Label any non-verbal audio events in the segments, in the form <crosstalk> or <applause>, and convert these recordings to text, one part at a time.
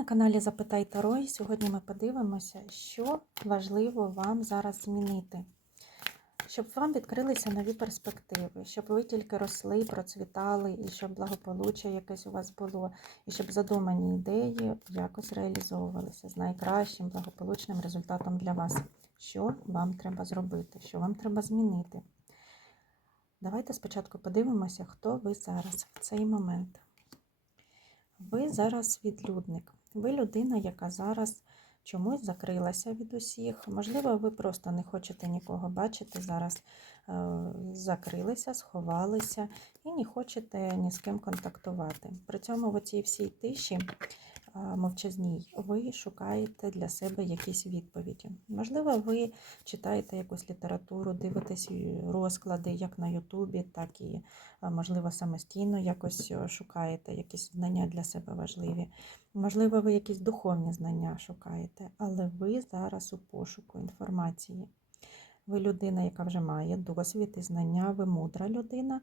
на каналі Запитай Таро і сьогодні ми подивимося, що важливо вам зараз змінити, щоб вам відкрилися нові перспективи, щоб ви тільки росли, процвітали, і щоб благополуччя якесь у вас було, і щоб задумані ідеї якось реалізовувалися з найкращим благополучним результатом для вас. Що вам треба зробити, що вам треба змінити. Давайте спочатку подивимося, хто ви зараз в цей момент. Ви зараз відлюдник. Ви людина, яка зараз чомусь закрилася від усіх. Можливо, ви просто не хочете нікого бачити, зараз е, закрилися, сховалися і не хочете ні з ким контактувати. При цьому в цій всій тиші мовчазній ви шукаєте для себе якісь відповіді. Можливо, ви читаєте якусь літературу, дивитесь розклади як на Ютубі, так і, е, можливо, самостійно якось е, шукаєте якісь знання для себе важливі. Можливо, ви якісь духовні знання шукаєте, але ви зараз у пошуку інформації. Ви людина, яка вже має досвід і знання, ви мудра людина,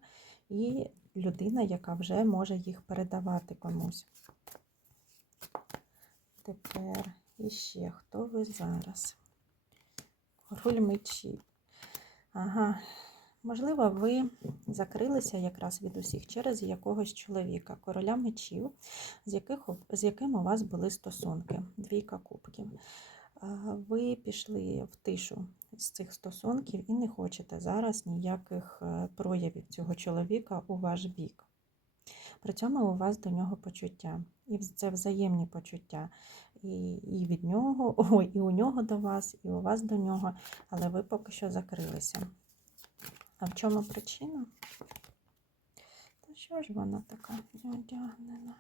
і людина, яка вже може їх передавати комусь. Тепер іще хто ви зараз? Король мечів. Ага. Можливо, ви закрилися якраз від усіх через якогось чоловіка, короля мечів, з яких, з яким у вас були стосунки, двійка кубків. Ви пішли в тишу з цих стосунків і не хочете зараз ніяких е, проявів цього чоловіка у ваш бік. При цьому у вас до нього почуття. І це взаємні почуття. І і від нього, <laughs> о, і у нього до вас, і у вас до нього, але ви поки що закрилися. А в чому причина? Та що ж вона така неодягнена?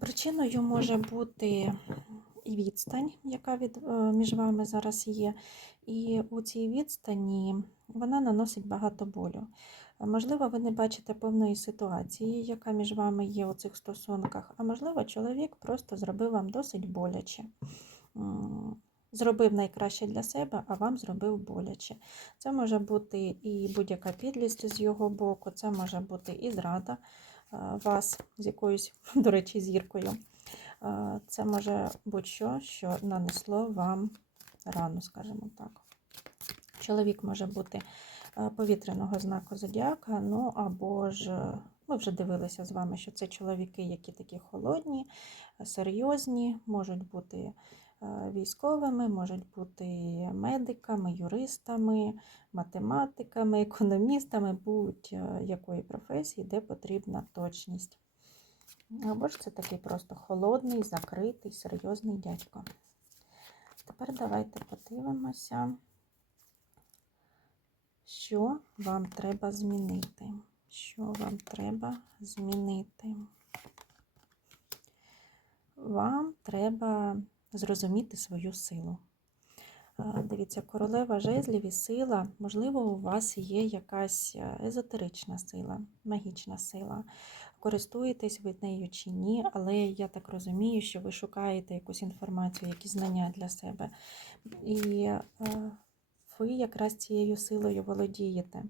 Причиною може бути і відстань, яка від, е, між вами зараз є. І у цій відстані вона наносить багато болю. Можливо, ви не бачите повної ситуації, яка між вами є у цих стосунках, а можливо, чоловік просто зробив вам досить боляче. Зробив найкраще для себе, а вам зробив боляче. Це може бути і будь-яка підлість з його боку, це може бути і зрада вас з якоюсь, <laughs> до речі, зіркою. Це може будь-що, що нанесло вам рану, скажімо так. Чоловік може бути повітряного знаку зодіака, ну або ж ми вже дивилися з вами, що це чоловіки, які такі холодні, серйозні, можуть бути військовими, можуть бути медиками, юристами, математиками, економістами, будь-якої професії, де потрібна точність. Або ж це такий просто холодний, закритий, серйозний дядько. Тепер давайте подивимося, що вам треба змінити. Що вам треба змінити? Вам треба зрозуміти свою силу. Дивіться, королева жезлів і сила, можливо, у вас є якась е, езотерична сила, магічна сила. Користуєтесь ви нею чи ні, але я так розумію, що ви шукаєте якусь інформацію, якісь знання для себе. І е, ви якраз цією силою володієте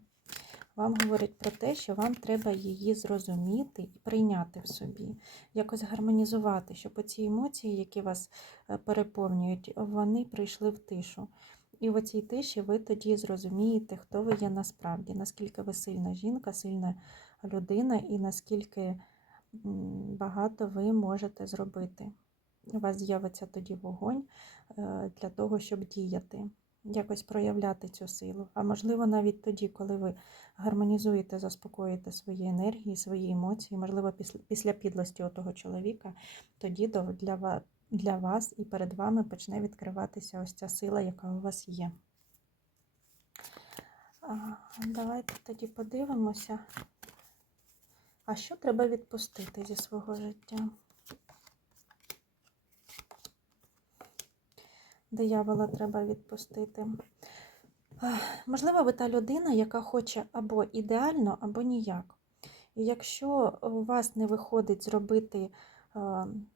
вам говорить про те, що вам треба її зрозуміти і прийняти в собі, якось гармонізувати, щоб оці емоції, які вас е, переповнюють, вони прийшли в тишу. І в цій тиші ви тоді зрозумієте, хто ви є насправді, наскільки ви сильна жінка, сильна людина, і наскільки багато ви можете зробити. У вас з'явиться тоді вогонь е, для того, щоб діяти якось проявляти цю силу. А можливо, навіть тоді, коли ви гармонізуєте, заспокоїте свої енергії, свої емоції, можливо, після підлості отого чоловіка, тоді для для вас і перед вами почне відкриватися ось ця сила, яка у вас є. Давайте тоді подивимося, а що треба відпустити зі свого життя. Диявола треба відпустити. Можливо, ви та людина, яка хоче або ідеально, або ніяк. І якщо у вас не виходить зробити,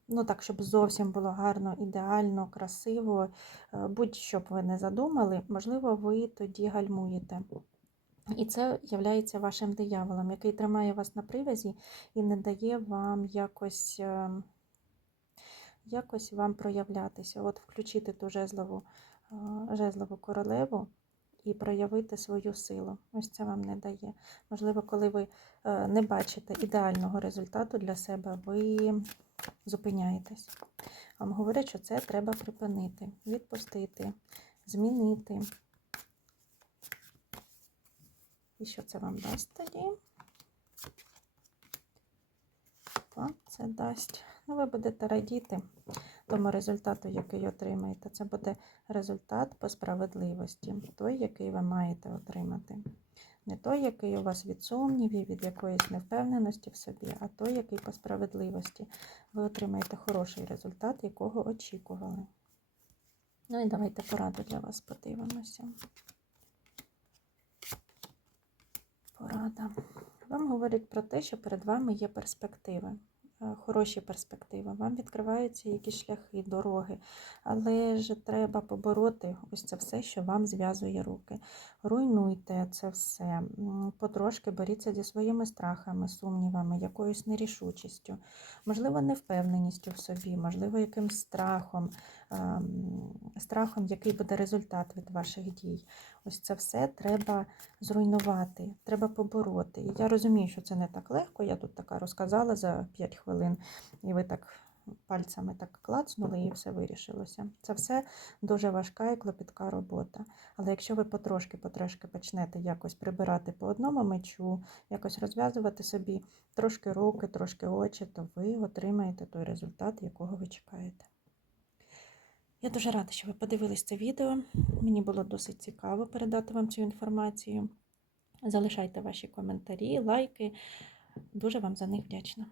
ну так, щоб зовсім було гарно, ідеально, красиво, будь-що б ви не задумали, можливо, ви тоді гальмуєте. І це є вашим дияволом, який тримає вас на привязі і не дає вам якось, е, якось вам проявлятися. От включити ту жезлову, е, жезлову королеву і проявити свою силу. Ось це вам не дає. Можливо, коли ви е, не бачите ідеального результату для себе, ви зупиняєтесь. Вам говорять, що це треба припинити, відпустити, змінити. І що це вам дасть тоді? Вам це дасть. Ну, ви будете радіти тому результату, який отримаєте. Це буде результат по справедливості, той, який ви маєте отримати. Не той, який у вас від сумнівів, від якоїсь невпевненості в собі, а той, який по справедливості. Ви отримаєте хороший результат, якого очікували. Ну і давайте пораду для вас подивимося. Порада. Вам говорять про те, що перед вами є перспективи, хороші перспективи. Вам відкриваються якісь шляхи, дороги, але ж треба побороти ось це все, що вам зв'язує руки. Руйнуйте це все, потрошки боріться зі своїми страхами, сумнівами, якоюсь нерішучістю, можливо, невпевненістю в собі, можливо, якимсь страхом, страхом, який буде результат від ваших дій. Ось це все треба зруйнувати, треба побороти. І я розумію, що це не так легко. Я тут така розказала за 5 хвилин, і ви так пальцями так клацнули і все вирішилося. Це все дуже важка і клопітка робота. Але якщо ви потрошки-потрошки почнете якось прибирати по одному мечу, якось розв'язувати собі трошки руки, трошки очі, то ви отримаєте той результат, якого ви чекаєте. Я дуже рада, що ви подивились це відео. Мені було досить цікаво передати вам цю інформацію. Залишайте ваші коментарі, лайки. Дуже вам за них вдячна.